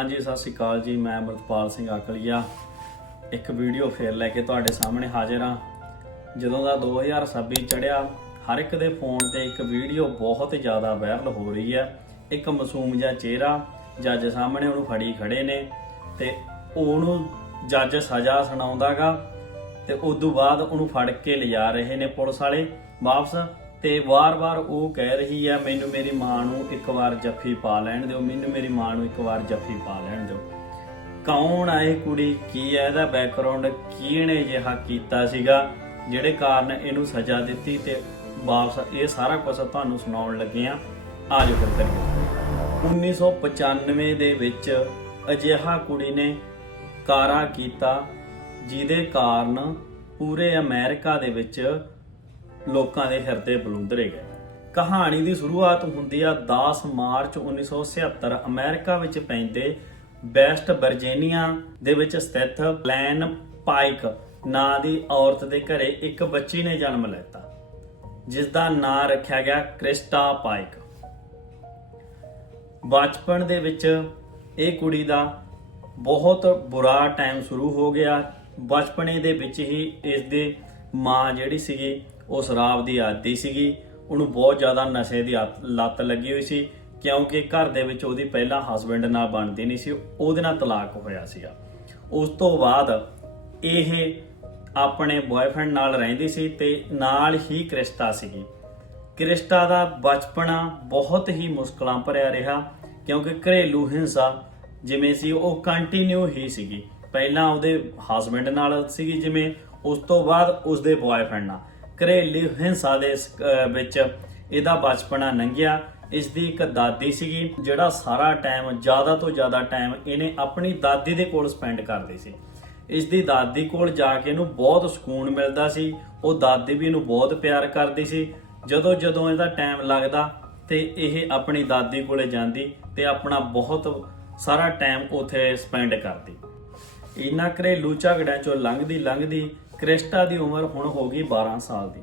ਹਾਂਜੀ, ਸਤਿ ਸ਼੍ਰੀ ਅਕਾਲ ਜੀ। ਮੈਂ ਅਮਰਤਪਾਲ ਸਿੰਘ ਆਕਲੀਆ। ਇੱਕ ਵੀਡੀਓ ਫੇਰ ਲੈ ਕੇ ਤੁਹਾਡੇ ਸਾਹਮਣੇ ਹਾਜ਼ਰ ਹਾਂ। ਜਦੋਂ ਦਾ 2026 ਚੜਿਆ, ਹਰ ਇੱਕ ਦੇ ਫੋਨ ਤੇ ਇੱਕ ਵੀਡੀਓ ਬਹੁਤ ਜ਼ਿਆਦਾ ਵਾਇਰਲ ਹੋ ਰਹੀ ਹੈ। ਇੱਕ ਮਾਸੂਮ ਜਿਹਾ ਚਿਹਰਾ, ਜੱਜ ਸਾਹਮਣੇ ਉਹਨੂੰ ਫੜੀ ਖੜੇ ਨੇ ਤੇ ਉਹਨੂੰ ਜੱਜ ਸਜ਼ਾ ਸੁਣਾਉਂਦਾਗਾ ਤੇ ਉਸ ਤੋਂ ਬਾਅਦ ਉਹਨੂੰ ਫੜ ਕੇ ਲਿਜਾ ਰਹੇ ਨੇ ਪੁਲਿਸ ਵਾਲੇ। ਵਾਪਸ ਤੇ ਵਾਰ-ਵਾਰ ਉਹ ਕਹਿ ਰਹੀ ਹੈ ਮੈਨੂੰ ਮੇਰੀ ਮਾਂ ਨੂੰ ਇੱਕ ਵਾਰ ਜੱਫੀ ਪਾ ਲੈਣ ਦਿਓ, ਮੈਨੂੰ ਮੇਰੀ ਮਾਂ ਨੂੰ ਇੱਕ ਵਾਰ ਜੱਫੀ ਪਾ ਲੈਣ ਦਿਓ। ਕੌਣ ਆ ਇਹ ਕੁੜੀ? ਕੀ ਹੈ ਇਹਦਾ ਬੈਕਗ੍ਰਾਉਂਡ ਕੀ ਇਹਨੇ ਜਿਹਾ ਕੀਤਾ ਸੀਗਾ ਜਿਹੜੇ ਕਾਰਨ ਇਹਨੂੰ ਸਜ਼ਾ ਦਿੱਤੀ ਤੇ ਵਾਪਸ ਇਹ ਸਾਰਾ ਕੁਝ ਤੁਹਾਨੂੰ ਸੁਣਾਉਣ ਲੱਗੇ ਆ। ਆਜੋ ਫਿਰ ਕਰੀਏ। 1995 ਦੇ ਵਿੱਚ ਅਜਿਹਾ ਕੁੜੀ ਨੇ ਕਾਰਾ ਕੀਤਾ, ਜਿਹਦੇ ਕਾਰਨ ਪੂਰੇ ਅਮਰੀਕਾ ਦੇ ਵਿੱਚ ਲੋਕਾਂ ਦੇ ਹਿਰਦੇ ਬਲੁੰਦਰੇ ਗਏ। ਕਹਾਣੀ ਦੀ ਸ਼ੁਰੂਆਤ ਹੁੰਦੀ ਆ 10 ਮਾਰਚ 1977 ਅਮਰੀਕਾ ਵਿੱਚ ਪੈਂਦੇ ਵੈਸਟ ਵਰਜੀਨੀਆ ਦੇ ਵਿੱਚ ਸਥਿਤ ਪਲੈਨ ਪਾਈਕ ਨਾਂ ਦੀ ਔਰਤ ਦੇ ਘਰੇ ਇੱਕ ਬੱਚੀ ਨੇ ਜਨਮ ਲੈਤਾ ਜਿਸ ਦਾ ਨਾਂ ਰੱਖਿਆ ਗਿਆ ਕ੍ਰਿਸਟਾ ਪਾਈਕ। ਬਚਪਨ ਦੇ ਵਿੱਚ ਇਹ ਕੁੜੀ ਦਾ ਬਹੁਤ ਬੁਰਾ ਟਾਈਮ ਸ਼ੁਰੂ ਹੋ ਗਿਆ। ਬਚਪਨੇ ਦੇ ਵਿੱਚ ਹੀ ਇਸ ਦੇ ਮਾਂ ਜਿਹੜੀ ਸੀਗੀ, ਉਹ ਸ਼ਰਾਬ ਦੀ ਆਦੀ ਸੀਗੀ। ਉਹਨੂੰ ਬਹੁਤ ਜ਼ਿਆਦਾ ਨਸ਼ੇ ਦੀ ਆਤ- ਲੱਤ ਲੱਗੀ ਹੋਈ ਸੀ, ਕਿਉਂਕਿ ਘਰ ਦੇ ਵਿੱਚ ਉਹਦੀ ਪਹਿਲਾਂ ਹਸਬੰਡ ਨਾਲ ਬਣਦੀ ਨਹੀਂ ਸੀ, ਉਹਦੇ ਨਾਲ ਤਲਾਕ ਹੋਇਆ ਸੀਗਾ। ਉਸ ਤੋਂ ਬਾਅਦ ਇਹ ਆਪਣੇ ਬॉयਫ੍ਰੈਂਡ ਨਾਲ ਰਹਿੰਦੀ ਸੀ ਤੇ ਨਾਲ ਹੀ ਕ੍ਰਿਸਟਾ ਸੀਗੀ। ਕ੍ਰਿਸਟਾ ਦਾ ਬਚਪਨਾ ਬਹੁਤ ਹੀ ਮੁਸ਼ਕਲਾਂ ਭਰਿਆ ਰਿਹਾ, ਕਿਉਂਕਿ ਘਰੇਲੂ ਹਿੰਸਾ ਜਿਵੇਂ ਸੀ, ਉਹ ਕੰਟੀਨਿਊ ਹੀ ਸੀਗੀ। ਪਹਿਲਾਂ ਉਹਦੇ ਹਸਬੰਡ ਨਾਲ ਸੀਗੀ, ਜਿਵੇਂ ਉਸ ਤੋਂ ਬਾਅਦ ਉਸਦੇ ਬॉयਫ੍ਰੈਂਡ ਨਾਲ। ਘਰੇਲੂ ਹਿੰਸਾ ਦੇ ਵਿੱਚ ਇਹਦਾ ਬਚਪਨਾ ਲੰਘਿਆ ਇਸ ਦੀ ਇੱਕ ਦਾਦੀ ਸੀਗੀ, ਜਿਹੜਾ ਸਾਰਾ ਟਾਈਮ ਜ਼ਿਆਦਾ ਤੋਂ ਜ਼ਿਆਦਾ ਟਾਈਮ ਇਹਨੇ ਆਪਣੀ ਦਾਦੀ ਦੇ ਕੋਲ ਸਪੈਂਡ ਕਰਦੀ ਸੀ। ਇਸ ਦੀ ਦਾਦੀ ਕੋਲ ਜਾ ਕੇ ਇਹਨੂੰ ਬਹੁਤ ਸਕੂਨ ਮਿਲਦਾ ਸੀ। ਉਹ ਦਾਦੀ ਵੀ ਇਹਨੂੰ ਬਹੁਤ ਪਿਆਰ ਕਰਦੀ ਸੀ। ਜਦੋਂ ਜਦੋਂ ਇਹਦਾ ਟਾਈਮ ਲੱਗਦਾ ਤੇ ਇਹ ਆਪਣੀ ਦਾਦੀ ਕੋਲੇ ਜਾਂਦੀ ਤੇ ਆਪਣਾ ਬਹੁਤ ਸਾਰਾ ਟਾਈਮ ਉੱਥੇ ਸਪੈਂਡ ਕਰਦੀ। ਇਹਨਾਂ ਘਰੇਲੂ ਝਗੜਿਆਂ ਚੋਂ ਲੰਘਦੀ ਲੰਘਦੀ ਕ੍ਰਿਸਟਾ ਦੀ ਉਮਰ ਹੁਣ ਹੋ ਗਈ 12 ਸਾਲ ਦੀ।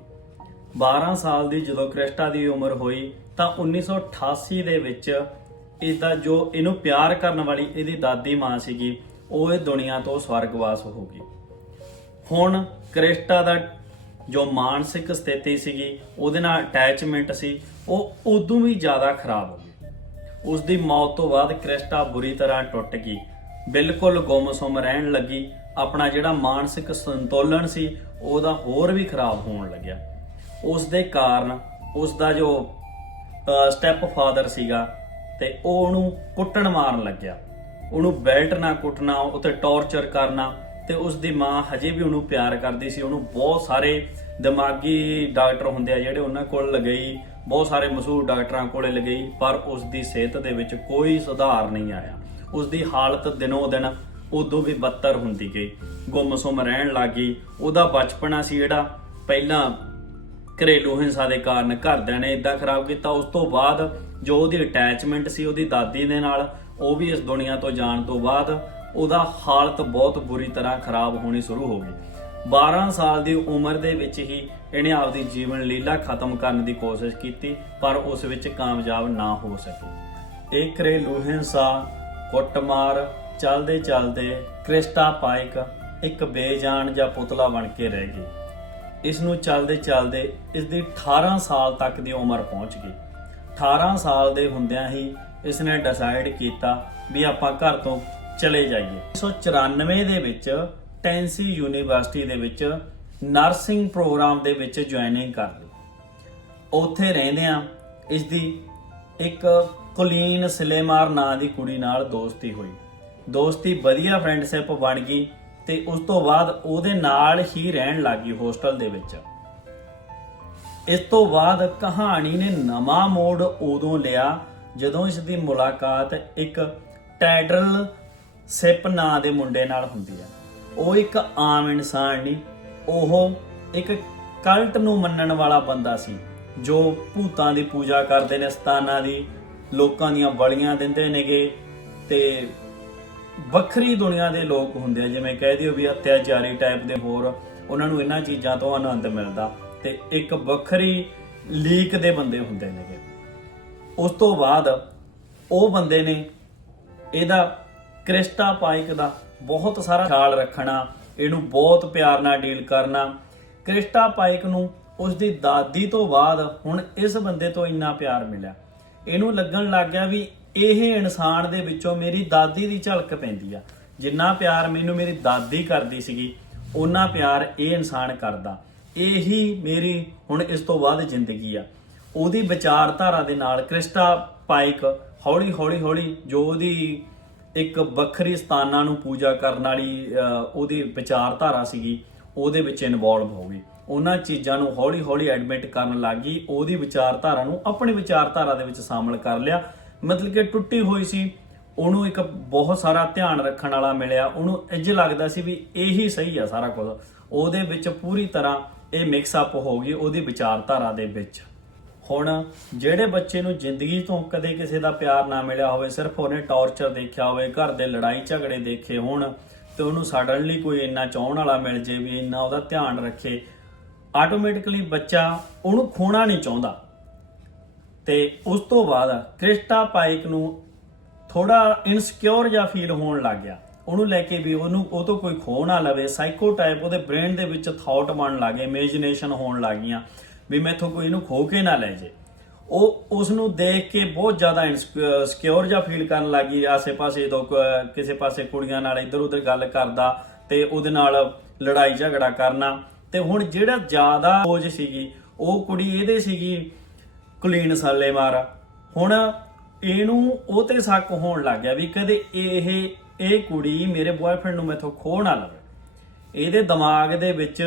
12 ਸਾਲ ਦੀ ਜਦੋਂ ਕ੍ਰਿਸਟਾ ਦੀ ਉਮਰ ਹੋਈ ਤਾਂ 1988 ਦੇ ਵਿੱਚ ਇਹਦਾ ਜੋ ਇਹਨੂੰ ਪਿਆਰ ਕਰਨ ਵਾਲੀ ਇਹਦੀ ਦਾਦੀ ਮਾਂ ਸੀਗੀ, ਉਹ ਇਹ ਦੁਨੀਆ ਤੋਂ ਸਵਰਗਵਾਸ ਹੋ ਗਈ। ਹੁਣ ਕ੍ਰਿਸਟਾ ਦਾ ਜੋ ਮਾਨਸਿਕ ਸਥਿਤੀ ਸੀਗੀ, ਉਹਦੇ ਨਾਲ ਅਟੈਚਮੈਂਟ ਸੀ, ਉਹ ਉਦੋਂ ਵੀ ਜ਼ਿਆਦਾ ਖਰਾਬ ਹੋ ਗਈ। ਉਸ ਦੀ ਮੌਤ ਤੋਂ ਬਾਅਦ ਕ੍ਰਿਸਟਾ ਬੁਰੀ ਤਰ੍ਹਾਂ ਟੁੱਟ ਗਈ। ਬਿਲਕੁਲ ਗੁੰਮਸੁੰਮ ਰਹਿਣ ਲੱਗੀ। ਆਪਣਾ ਜਿਹੜਾ ਮਾਨਸਿਕ ਸੰਤੁਲਨ ਸੀ, ਉਹਦਾ ਹੋਰ ਵੀ ਖਰਾਬ ਹੋਣ ਲੱਗਿਆ। ਉਸ ਦੇ ਕਾਰਨ ਉਸ ਦਾ ਜੋ ਸਟੈਪ ਫਾਦਰ ਸੀਗਾ, ਤੇ ਉਹ ਉਹਨੂੰ ਕੁੱਟਣ ਮਾਰਨ ਲੱਗਿਆ। ਉਹਨੂੰ ਬੈਲਟ ਨਾਲ ਕੁੱਟਣਾ ਉਤੇ ਟੌਰਚਰ ਕਰਨਾ, ਤੇ ਉਸ ਦੀ ਮਾਂ ਹਜੇ ਵੀ ਉਹਨੂੰ ਪਿਆਰ ਕਰਦੀ ਸੀ। ਉਹਨੂੰ ਬਹੁਤ ਸਾਰੇ ਦਿਮਾਗੀ ਡਾਕਟਰ ਹੁੰਦੇ ਆ ਜਿਹੜੇ ਉਹਨਾਂ ਕੋਲ ਲਗਈ, ਬਹੁਤ ਸਾਰੇ ਮਸ਼ਹੂਰ ਡਾਕਟਰਾਂ ਕੋਲੇ ਲਗਈ, ਪਰ ਉਸ ਦੀ ਸਿਹਤ ਦੇ ਵਿੱਚ ਕੋਈ ਸੁਧਾਰ ਨਹੀਂ ਆਇਆ। ਉਸ ਦੀ ਹਾਲਤ ਦਿਨੋ ਦਿਨ ਉਦੋਂ ਵੀ ਬੱਤਰ ਹੁੰਦੀ ਗਈ। ਗੁੰਮਸੁੰਮ ਰਹਿਣ ਲੱਗੀ ਉਹਦਾ ਬਚਪਨਾ ਸੀ ਜਿਹੜਾ ਪਹਿਲਾਂ ਘਰੇਲੂ ਹਿੰਸਾ ਦੇ ਕਾਰਨ ਘਰਦਿਆਂ ਨੇ ਇਦਾਂ ਖਰਾਬ ਕੀਤਾ। ਉਸ ਤੋਂ ਬਾਅਦ ਜੋ ਉਹਦੀ ਅਟੈਚਮੈਂਟ ਸੀ ਉਹਦੀ ਦਾਦੀ ਦੇ ਨਾਲ, ਉਹ ਵੀ ਇਸ ਦੁਨੀਆ ਤੋਂ ਜਾਣ ਤੋਂ ਬਾਅਦ ਉਹਦਾ ਹਾਲਤ ਬਹੁਤ ਬੁਰੀ ਤਰ੍ਹਾਂ ਖਰਾਬ ਹੋਣੀ ਸ਼ੁਰੂ ਹੋ ਗਈ। 12 ਸਾਲ ਦੀ ਉਮਰ ਦੇ ਵਿੱਚ ਹੀ ਇਹਨੇ ਆਪਦੀ ਜੀਵਨ ਲੀਲਾ ਖਤਮ ਕਰਨ ਦੀ ਕੋਸ਼ਿਸ਼ ਕੀਤੀ, ਪਰ ਉਸ ਵਿੱਚ ਕਾਮਯਾਬ ਨਾ ਹੋ ਸਕੀ। ਇਹ ਘਰੇਲੂ ਹਿੰਸਾ ਕੁੱਟਮਾਰ, ਚੱਲਦੇ ਚੱਲਦੇ ਕ੍ਰਿਸਟਾ ਪਾਈਕ ਇੱਕ ਬੇਜਾਨ ਜਾਂ ਪੁਤਲਾ ਬਣ ਕੇ ਰਹਿ ਗਈ। ਇਸ ਨੂੰ ਚੱਲਦੇ ਚੱਲਦੇ ਇਸ ਦੀ 18 ਸਾਲ ਤੱਕ ਦੀ ਉਮਰ ਪਹੁੰਚ ਗਈ। 18 ਸਾਲ ਦੇ ਹੁੰਦਿਆਂ ਹੀ ਇਸ ਨੇ ਡਿਸਾਈਡ ਕੀਤਾ ਵੀ ਆਪਾਂ ਘਰ ਤੋਂ ਚਲੇ ਜਾਈਏ। 1994 ਦੇ ਵਿੱਚ ਟੈਂਸੀ ਯੂਨੀਵਰਸਿਟੀ ਦੇ ਵਿੱਚ ਨਰਸਿੰਗ ਪ੍ਰੋਗਰਾਮ ਦੇ ਵਿੱਚ ਜੁਆਇਨਿੰਗ ਕਰ ਲਈ। ਉੱਥੇ ਰਹਿੰਦਿਆਂ ਇਸ ਦੀ ਇੱਕ ਕੁਲੀਨ ਸਿਲੇਮਾਰ ਨਾਂ ਦੀ ਕੁੜੀ ਨਾਲ ਦੋਸਤੀ ਹੋਈ। ਦੋਸਤੀ ਵਧੀਆ ਫਰੈਂਡਸ਼ਿਪ ਬਣ ਗਈ ਤੇ ਉਸ ਤੋਂ ਬਾਅਦ ਉਹਦੇ ਨਾਲ ਹੀ ਰਹਿਣ ਲੱਗੀ ਹੋਸਟਲ ਦੇ ਵਿੱਚ। ਇਸ ਤੋਂ ਬਾਅਦ ਕਹਾਣੀ ਨੇ ਨਵਾਂ ਮੋੜ ਉਦੋਂ ਲਿਆ ਜਦੋਂ ਇਸ ਦੀ ਮੁਲਾਕਾਤ ਇੱਕ ਟੈਡਰਲ ਸਿਪ ਨਾਂ ਦੇ ਮੁੰਡੇ ਨਾਲ ਹੁੰਦੀ ਹੈ। ਉਹ ਇੱਕ ਆਮ ਇਨਸਾਨ ਨਹੀਂ, ਉਹ ਇੱਕ ਕਲਟ ਨੂੰ ਮੰਨਣ ਵਾਲਾ ਬੰਦਾ ਸੀ, ਜੋ ਭੂਤਾਂ ਦੀ ਪੂਜਾ ਕਰਦੇ ਨੇ ਸਤਾਨਾਂ ਦੀ ਲੋਕਾਂ ਦੀਆਂ ਬਲੀਆਂ ਦਿੰਦੇ ਨੇਗੇ ਤੇ ਵੱਖਰੀ ਦੁਨੀਆ ਦੇ ਲੋਕ ਹੁੰਦੇ ਆ, ਜਿਵੇਂ ਕਹਿ ਦਿਓ ਵੀ ਅਤਿਆਚਾਰੀ ਟਾਈਪ ਦੇ ਹੋਰ, ਉਹਨਾਂ ਨੂੰ ਇਹਨਾਂ ਚੀਜ਼ਾਂ ਤੋਂ ਆਨੰਦ ਮਿਲਦਾ ਤੇ ਇੱਕ ਵੱਖਰੀ ਲੀਕ ਦੇ ਬੰਦੇ ਹੁੰਦੇ ਨੇਗੇ। ਉਸ ਤੋਂ ਬਾਅਦ ਉਹ ਬੰਦੇ ਨੇ ਇਹਦਾ ਕ੍ਰਿਸਟਾ ਪਾਈਕ ਦਾ ਬਹੁਤ ਸਾਰਾ ਖਿਆਲ ਰੱਖਣਾ, ਇਹਨੂੰ ਬਹੁਤ ਪਿਆਰ ਨਾਲ ਡੀਲ ਕਰਨਾ। ਕ੍ਰਿਸਟਾ ਪਾਈਕ ਨੂੰ ਉਸ ਦੀ ਦਾਦੀ ਤੋਂ ਬਾਅਦ ਹੁਣ ਇਸ ਬੰਦੇ ਤੋਂ ਇੰਨਾ ਪਿਆਰ ਮਿਲਿਆ। ਇਹਨੂੰ ਲੱਗਣ ਲੱਗ ਗਿਆ ਵੀ ਇਹ ਇਨਸਾਨ ਦੇ ਵਿੱਚੋਂ ਮੇਰੀ ਦਾਦੀ ਦੀ ਝਲਕ ਪੈਂਦੀ ਆ। ਜਿੰਨਾ ਪਿਆਰ ਮੈਨੂੰ ਮੇਰੀ ਦਾਦੀ ਕਰਦੀ ਸੀਗੀ, ਓਨਾ ਪਿਆਰ ਇਹ ਇਨਸਾਨ ਕਰਦਾ। ਇਹੀ ਮੇਰੀ ਹੁਣ ਇਸ ਤੋਂ ਬਾਅਦ ਜ਼ਿੰਦਗੀ ਆ। ਉਹਦੀ ਵਿਚਾਰਧਾਰਾ ਦੇ ਨਾਲ ਕ੍ਰਿਸਟਾ ਪਾਈਕ ਹੌਲੀ ਹੌਲੀ ਹੌਲੀ ਜੋ ਉਹਦੀ ਇੱਕ ਵੱਖਰੀ ਸਥਾਨਾਂ ਨੂੰ ਪੂਜਾ ਕਰਨ ਵਾਲੀ ਉਹਦੀ ਵਿਚਾਰਧਾਰਾ ਸੀਗੀ, ਉਹਦੇ ਵਿੱਚ ਇਨਵੋਲਵ ਹੋ ਗਈ। ਉਹਨਾਂ ਚੀਜ਼ਾਂ ਨੂੰ ਹੌਲੀ ਹੌਲੀ ਐਡਮਿਟ ਕਰਨ ਲੱਗੀ, ਉਹਦੀ ਵਿਚਾਰਧਾਰਾ ਨੂੰ ਆਪਣੀ ਵਿਚਾਰਧਾਰਾ ਦੇ ਵਿੱਚ ਸ਼ਾਮਲ ਕਰ ਲਿਆ। ਮਤਲਬ ਕਿ ਟੁੱਟੀ ਹੋਈ ਸੀ, ਉਹਨੂੰ ਇੱਕ ਬਹੁਤ ਸਾਰਾ ਧਿਆਨ ਰੱਖਣ ਵਾਲਾ ਮਿਲਿਆ। ਉਹਨੂੰ ਇੰਜ ਲੱਗਦਾ ਸੀ ਵੀ ਇਹੀ ਸਹੀ ਆ ਸਾਰਾ ਕੁਝ। ਉਹਦੇ ਵਿੱਚ ਪੂਰੀ ਤਰ੍ਹਾਂ ਇਹ ਮਿਕਸ ਅਪ ਹੋ ਗਈ ਉਹਦੀ ਵਿਚਾਰਧਾਰਾ ਦੇ ਵਿੱਚ। ਹੁਣ ਜਿਹੜੇ ਬੱਚੇ ਨੂੰ ਜ਼ਿੰਦਗੀ ਤੋਂ ਕਦੇ ਕਿਸੇ ਦਾ ਪਿਆਰ ਨਾ ਮਿਲਿਆ ਹੋਵੇ, ਸਿਰਫ ਉਹਨੇ ਟੌਰਚਰ ਦੇਖਿਆ ਹੋਵੇ, ਘਰ ਦੇ ਲੜਾਈ ਝਗੜੇ ਦੇਖੇ ਹੋਣ, ਤੇ ਉਹਨੂੰ ਸਡਨਲੀ ਕੋਈ ਇੰਨਾ ਚਾਹਣ ਵਾਲਾ ਮਿਲ ਜੇ, ਵੀ ਇੰਨਾ ਉਹਦਾ ਧਿਆਨ ਰੱਖੇ ਆਟੋਮੈਟਿਕਲੀ ਬੱਚਾ ਉਹਨੂੰ ਖੋਣਾ ਨਹੀਂ ਚਾਹੁੰਦਾ। ਤੇ ਉਸ ਤੋਂ ਬਾਅਦ ਕ੍ਰਿਸਟਾ ਪਾਈਕ ਨੂੰ ਥੋੜਾ ਇਨਸਿਕਿਉਰ ਜਾਂ ਫੀਲ ਹੋਣ ਲੱਗ ਗਿਆ। ਉਹਨੂੰ ਲੈ ਕੇ ਵੀ ਉਹਨੂੰ, ਉਹ ਤੋਂ ਕੋਈ ਖੋ ਨਾ ਲਵੇ। ਸਾਈਕੋ ਟਾਈਪ ਉਹਦੇ ਬ੍ਰੇਨ ਦੇ ਵਿੱਚ ਥਾਟ ਬਣਨ ਲੱਗੇ ਇਮੇਜਿਨੇਸ਼ਨ ਹੋਣ ਲੱਗੀਆਂ ਵੀ ਮੈਥੋਂ ਕੋਈ ਇਹਨੂੰ ਖੋ ਕੇ ਨਾ ਲੈ ਜੇ। ਉਹ ਉਸ ਨੂੰ ਦੇਖ ਕੇ ਬਹੁਤ ਜ਼ਿਆਦਾ ਇਨਸਿਕਿਉਰ ਜਾਂ ਫੀਲ ਕਰਨ ਲੱਗੀ ਆਸੇ-ਪਾਸੇ ਤੋਂ ਕ- ਕਿਸੇ ਪਾਸੇ ਕੁੜੀਆਂ ਨਾਲ ਇੱਧਰ-ਉੱਧਰ ਗੱਲ ਕਰਦਾ ਤੇ ਉਹਦੇ ਨਾਲ ਲੜਾਈ ਝਗੜਾ ਕਰਨਾ। ਤੇ ਹੁਣ ਜਿਹੜਾ ਜ਼ਿਆਦਾ ਖੋਜ ਸੀਗੀ, ਉਹ ਕੁੜੀ ਇਹਦੇ ਸੀਗੀ ਕੁਲੀਨ ਸਾਲੇ ਮਾਰ ਹੁਣ ਇਹਨੂੰ ਉਹ ਤੇ ਸ਼ੱਕ ਹੋਣ ਲੱਗ ਗਿਆ ਵੀ ਕਦੇ ਇਹ ਇਹ ਕੁੜੀ ਮੇਰੇ ਬॉयਫ੍ਰੈਂਡ ਨੂੰ ਮੈਥੋਂ ਖੋਹ ਨਾ ਲਵੇ। ਇਹਦੇ ਦਿਮਾਗ ਦੇ ਵਿੱਚ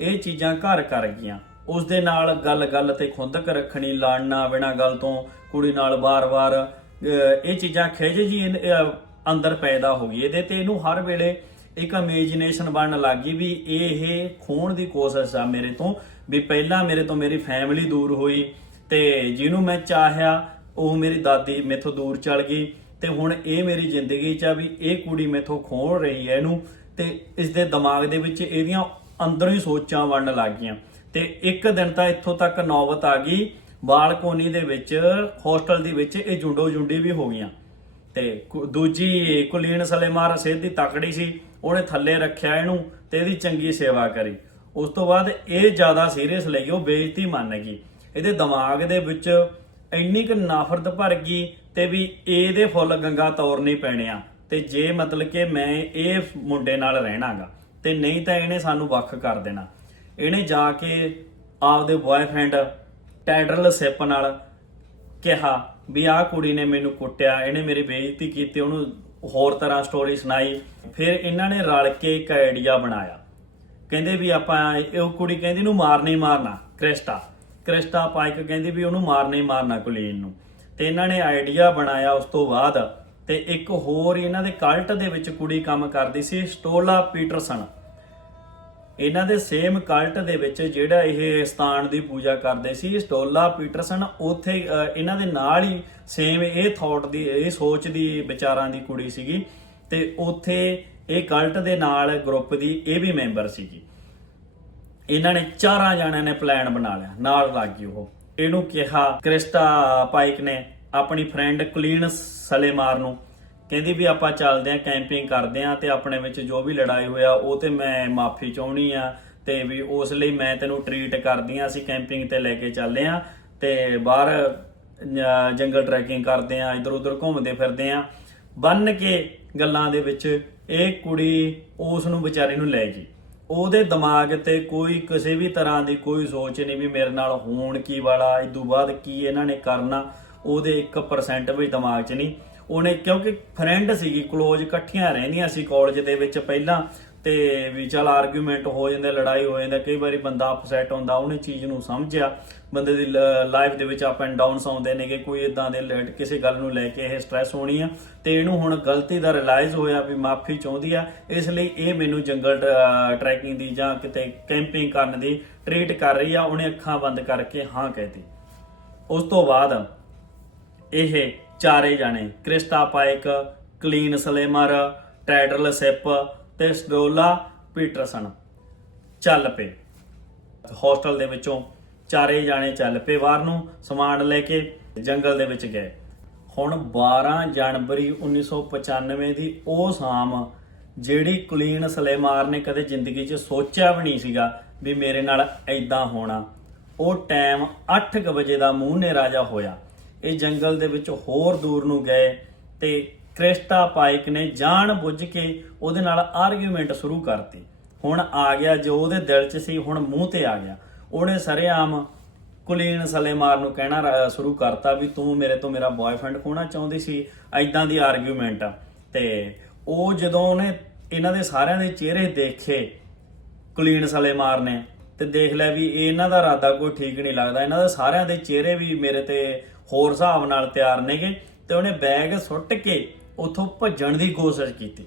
ਇਹ ਚੀਜ਼ਾਂ ਘਰ ਕਰ ਗਈਆਂ। ਉਸ ਦੇ ਨਾਲ ਗੱਲ-ਗੱਲ ਤੇ ਖੁੰਦਕ ਰੱਖਣੀ, ਲੜਨਾ ਬਿਨਾਂ ਗੱਲ ਤੋਂ ਕੁੜੀ ਨਾਲ ਵਾਰ-ਵਾਰ ਇਹ ਚੀਜ਼ਾਂ ਖਿਜ ਜੀ ਅੰਦਰ ਪੈਦਾ ਹੋ ਗਈ। ਇਹਦੇ ਤੇ ਇਹਨੂੰ ਹਰ ਵੇਲੇ ਇੱਕ ਇਮੇਜਿਨੇਸ਼ਨ ਬਣਨ ਲੱਗੀ ਵੀ ਇਹ ਖੋਣ ਦੀ ਕੋਸ਼ਿਸ਼ ਆ ਮੇਰੇ ਤੋਂ, ਵੀ ਪਹਿਲਾਂ ਮੇਰੇ ਤੋਂ ਮੇਰੀ ਫੈਮਿਲੀ ਦੂਰ ਹੋਈ ਤੇ ਜਿਹਨੂੰ ਮੈਂ ਚਾਹਿਆ, ਉਹ ਮੇਰੀ ਦਾਦੀ ਮੇਥੋਂ ਦੂਰ ਚਲ ਗਈ ਤੇ ਹੁਣ ਇਹ ਮੇਰੀ ਜ਼ਿੰਦਗੀ 'ਚ ਆ ਵੀ ਇਹ ਕੁੜੀ ਮੇਥੋਂ ਖੋਹ ਰਹੀ ਹੈ ਇਹਨੂੰ ਤੇ ਇਸ ਦੇ ਦਿਮਾਗ ਦੇ ਵਿੱਚ ਇਹਦੀਆਂ ਅੰਦਰੋਂ ਹੀ ਸੋਚਾਂ ਬਣਨ ਲੱਗ ਗਈਆਂ। ਤੇ ਇੱਕ ਦਿਨ ਤਾਂ ਇੱਥੋਂ ਤੱਕ ਨੌਬਤ ਆ ਗਈ, ਬਾਲਕੋਨੀ ਦੇ ਵਿੱਚ ਹੋਸਟਲ ਦੇ ਵਿੱਚ ਇਹ ਜੁੰਡੋ ਜੁੰਡੀ ਵੀ ਹੋ ਗਈਆਂ। ਤੇ ਕੁ- ਦੂਜੀ ਕੁਲੀਨ ਸਲੇਮਾਰ ਸਿਹਤ ਦੀ ਤਕੜੀ ਸੀ। ਉਹਨੇ ਥੱਲੇ ਰੱਖਿਆ ਇਹਨੂੰ ਤੇ ਇਹਦੀ ਚੰਗੀ ਸੇਵਾ ਕਰੀ। ਉਸ ਤੋਂ ਬਾਅਦ ਇਹ ਜ਼ਿਆਦਾ ਸੀਰੀਅਸ ਲਈ ਉਹ ਬੇਇੱਜ਼ਤੀ ਮੰਨ ਗਈ। ਇਹਦੇ ਦਿਮਾਗ ਦੇ ਵਿੱਚ ਇੰਨੀ ਕੁ ਨਫ਼ਰਤ ਭਰ ਗਈ ਤੇ ਵੀ ਇਹਦੇ ਫੁੱਲ ਗੰਗਾ ਤੋਰਨੀ ਪੈਣਿਆ ਤੇ ਜੇ ਮਤਲਬ ਕਿ ਮੈਂ ਇਹ ਮੁੰਡੇ ਨਾਲ ਰਹਿਣਾਗਾ ਤੇ ਨਹੀਂ ਤਾਂ ਇਹਨੇ ਸਾਨੂੰ ਵੱਖ ਕਰ ਦੇਣਾ। ਇਹਨੇ ਜਾ ਕੇ ਆਪਦੇ ਬॉयਫ੍ਰੈਂਡ ਟੈਡਰਲ ਸਿਪ ਨਾਲ ਕਿਹਾ ਵੀ ਆਹ ਕੁੜੀ ਨੇ ਮੈਨੂੰ ਕੁੱਟਿਆ, ਇਹਨੇ ਮੇਰੀ ਬੇਇੱਜ਼ਤੀ ਕੀਤੀ, ਉਹਨੂੰ ਹੋਰ ਤਰ੍ਹਾਂ ਸਟੋਰੀ ਸੁਣਾਈ। ਫਿਰ ਇਹਨਾਂ ਨੇ ਰਲ ਕੇ ਇੱਕ ਆਈਡੀਆ ਬਣਾਇਆ। ਕਹਿੰਦੇ ਵੀ ਆਪਾਂ ਇਹ ਕੁੜੀ ਕਹਿੰਦੀ ਨੂੰ ਮਾਰਨਾ ਮਾਰਨਾ, ਕ੍ਰਿਸਟਾ। ਕ੍ਰਿਸਟਾ ਪਾਈਕ ਕਹਿੰਦੀ ਵੀ ਉਹਨੂੰ ਮਾਰਨਾ ਹੀ ਮਾਰਨਾ ਕੁਲੀਨ ਨੂੰ। ਤੇ ਇਹਨਾਂ ਨੇ ਆਈਡੀਆ ਬਣਾਇਆ ਉਸ ਤੋਂ ਬਾਅਦ ਤੇ ਇੱਕ ਹੋਰ ਇਹਨਾਂ ਦੇ ਕਲਟ ਦੇ ਵਿੱਚ ਕੁੜੀ ਕੰਮ ਕਰਦੀ ਸੀ, ਸਟੋਲਾ ਪੀਟਰਸਨ। ਇਹਨਾਂ ਦੇ ਸੇਮ ਕਲਟ ਦੇ ਵਿੱਚ ਜਿਹੜਾ ਇਹ ਸਥਾਨ ਦੀ ਪੂਜਾ ਕਰਦੇ ਸੀ, ਸਟੋਲਾ ਪੀਟਰਸਨ, ਉੱਥੇ ਇਹਨਾਂ ਦੇ ਨਾਲ ਹੀ ਸੇਮ ਇਹ ਥਾਟ ਦੀ, ਇਹ ਸੋਚ ਦੀ, ਵਿਚਾਰਾਂ ਦੀ ਕੁੜੀ ਸੀਗੀ ਤੇ ਉੱਥੇ ਇਹ ਕਲਟ ਦੇ ਨਾਲ ਗਰੁੱਪ ਦੀ ਇਹ ਵੀ ਮੈਂਬਰ ਸੀਗੀ। ਇਹਨਾਂ ਨੇ ਚਾਰਾਂ ਜਣਿਆਂ ਨੇ ਪਲਾਨ ਬਣਾ ਲਿਆ, ਨਾਲ ਲੱਗ ਗਈ ਉਹ। ਇਹਨੂੰ ਕਿਹਾ, ਕ੍ਰਿਸਟਾ ਪਾਈਕ ਨੇ ਆਪਣੀ ਫਰੈਂਡ ਕਲੀਨ ਸਲੇਮਾਰ ਨੂੰ ਕਹਿੰਦੀ ਵੀ ਆਪਾਂ ਚੱਲਦੇ ਆਂ ਕੈਂਪਿੰਗ ਕਰਦੇ ਆਂ ਤੇ ਆਪਣੇ ਵਿੱਚ ਜੋ ਵੀ ਲੜਾਈ ਹੋਇਆ ਉਹ ਤੇ ਮੈਂ ਮਾਫੀ ਚਾਹਣੀ ਆ ਤੇ ਵੀ ਉਸ ਲਈ ਮੈਂ ਤੈਨੂੰ ਟ੍ਰੀਟ ਕਰਦੀ ਆਂ ਅਸੀਂ ਕੈਂਪਿੰਗ ਤੇ ਲੈ ਕੇ ਚੱਲਦੇ ਆਂ ਤੇ ਬਾਹਰ ਜੰਗਲ ਟਰੈਕਿੰਗ ਕਰਦੇ ਆਂ, ਇਧਰ ਉਧਰ ਘੁੰਮਦੇ ਫਿਰਦੇ ਆਂ। ਬੰਨ ਕੇ ਗੱਲਾਂ ਦੇ ਵਿੱਚ ਇਹ ਕੁੜੀ ਉਸ ਨੂੰ ਵਿਚਾਰੀ ਨੂੰ ਲੈ ਗਈ। ਉਹਦੇ ਦਿਮਾਗ ਤੇ ਕੋਈ ਕਿਸੇ ਵੀ ਤਰ੍ਹਾਂ ਦੀ ਕੋਈ ਸੋਚ ਨਹੀਂ ਵੀ ਮੇਰੇ ਨਾਲ ਹੋਣ ਕੀ ਵਾਲਾ ਇਦੋਂ ਬਾਅਦ ਕੀ ਇਹਨਾਂ ਨੇ ਕਰਨਾ, ਉਹਦੇ 1% ਵੀ ਦਿਮਾਗ 'ਚ ਨਹੀਂ। ਉਹਨੇ ਕਿਉਂਕਿ ਫਰੈਂਡ ਸੀਗੀ ক্লোਜ਼ ਇਕੱਠੀਆਂ ਰਹਿੰਦੀਆਂ ਸੀ ਕਾਲਜ ਦੇ ਵਿੱਚ ਪਹਿਲਾਂ। ਤੇ ਵੀ ਚਲ ਆਰਗੂਮੈਂਟ ਹੋ ਜਾਂਦਾ, ਲੜਾਈ ਹੋ ਜਾਂਦਾ, ਕਈ ਵਾਰੀ ਬੰਦਾ ਅਪਸੈਟ ਹੁੰਦਾ, ਉਹਨੇ ਚੀਜ਼ ਨੂੰ ਸਮਝਿਆ। ਬੰਦੇ ਦੀ ਲਾਈਫ ਦੇ ਵਿੱਚ ਅਪ ਐਂਡ ਡਾਊਨਸ ਆਉਂਦੇ ਨੇ ਕਿ ਕੋਈ ਇਦਾਂ ਦੇ ਲ- ਕਿਸੇ ਗੱਲ ਨੂੰ ਲੈ ਕੇ ਇਹ ਸਟ੍ਰੈਸ ਹੋਣੀ ਆ। ਤੇ ਇਹਨੂੰ ਹੁਣ ਗਲਤੀ ਦਾ ਰਿਅਲਾਈਜ਼ ਹੋਇਆ ਵੀ ਮਾਫੀ ਚਾਹੁੰਦੀ ਆ, ਇਸ ਲਈ ਇਹ ਮੈਨੂੰ ਜੰਗਲ ਟਰੈਕਿੰਗ ਦੀ ਜਾਂ ਕਿਤੇ ਕੈਂਪਿੰਗ ਕਰਨ ਦੀ ਟ੍ਰੀਟ ਕਰ ਰਹੀ ਆ, ਉਹਨੇ ਅੱਖਾਂ ਬੰਦ ਕਰਕੇ ਹਾਂ ਕਹਿਤੀ ਉਸ ਤੋਂ ਬਾਅਦ ਇਹ ਚਾਰੇ ਜਾਣੇ, Christa Pike Colleen Slemmer, Tadaryl Shipp ਤੇ ਸਡੋਲਾ ਪੀਟਰਸਨ। ਚੱਲ ਪਏ। ਹੋਸਟਲ ਦੇ ਵਿੱਚੋਂ ਚਾਰੇ ਜਾਣੇ ਚੱਲ ਪਏ ਬਾਹਰ ਨੂੰ, ਸਮਾਨ ਲੈ ਕੇ ਜੰਗਲ ਦੇ ਵਿੱਚ ਗਏ। ਹੁਣ 12 ਜਨਵਰੀ 1995 ਦੀ ਉਹ ਸ਼ਾਮ, ਜਿਹੜੀ ਕੁਲੀਨ ਸਲੇਮਾਰ ਨੇ ਕਦੇ ਜ਼ਿੰਦਗੀ 'ਚ ਸੋਚਿਆ ਵੀ ਨਹੀਂ ਸੀਗਾ ਵੀ ਮੇਰੇ ਨਾਲ ਐਦਾਂ ਹੋਣਾ। ਉਹ ਟਾਈਮ 8:00 ਵਜੇ ਦਾ ਮੂੰਹ ਨੇ ਰਾਜਾ ਹੋਇਆ। ਇਹ ਜੰਗਲ ਦੇ ਵਿੱਚ ਹੋਰ ਦੂਰ ਨੂੰ ਗਏ ਤੇ ਕ੍ਰਿਸਟਾ ਪਾਇਕ ਨੇ ਜਾਣ ਬੁੱਝ ਕੇ ਉਹਦੇ ਨਾਲ ਆਰਗੂਮੈਂਟ ਸ਼ੁਰੂ ਕਰਤੀ। ਹੁਣ ਆ ਗਿਆ, ਜੋ ਉਹਦੇ ਦਿਲ 'ਚ ਸੀ, ਹੁਣ ਮੂੰਹ ਤੇ ਆ ਗਿਆ। ਉਹਨੇ ਸਰੇਆਮ ਕੁਲੀਨ ਸਲੇਮਾਰ ਨੂੰ ਕਹਿਣਾ ਸ਼ੁਰੂ ਕਰਤਾ ਵੀ ਤੂੰ ਮੇਰੇ ਤੋਂ ਮੇਰਾ ਬॉयਫ੍ਰੈਂਡ ਖੋਣਾ ਚਾਹੁੰਦੀ ਸੀ ਐਦਾਂ ਦੀ ਆਰਗੂਮੈਂਟ ਤੇ ਉਹ ਜਦੋਂ ਉਹਨੇ ਇਹਨਾਂ ਦੇ ਸਾਰਿਆਂ ਦੇ ਚਿਹਰੇ ਦੇਖੇ ਕੁਲੀਨ ਸਲੇਮਾਰ ਨੇ, ਤੇ ਦੇਖ ਲਿਆ ਵੀ ਇਹਨਾਂ ਦਾ ਇਰਾਦਾ ਕੋਈ ਠੀਕ ਨਹੀਂ ਲੱਗਦਾ। ਇਹਨਾਂ ਦੇ ਸਾਰਿਆਂ ਦੇ ਚਿਹਰੇ ਵੀ ਮੇਰੇ ਤੇ ਹੋਰ ਹਿਸਾਬ ਨਾਲ ਤਿਆਰ ਨੇਗੇ। ਤੇ ਉਹਨੇ ਬੈਗ ਸੁੱਟ ਕੇ ਉੱਥੋਂ ਭੱਜਣ ਦੀ ਕੋਸ਼ਿਸ਼ ਕੀਤੀ।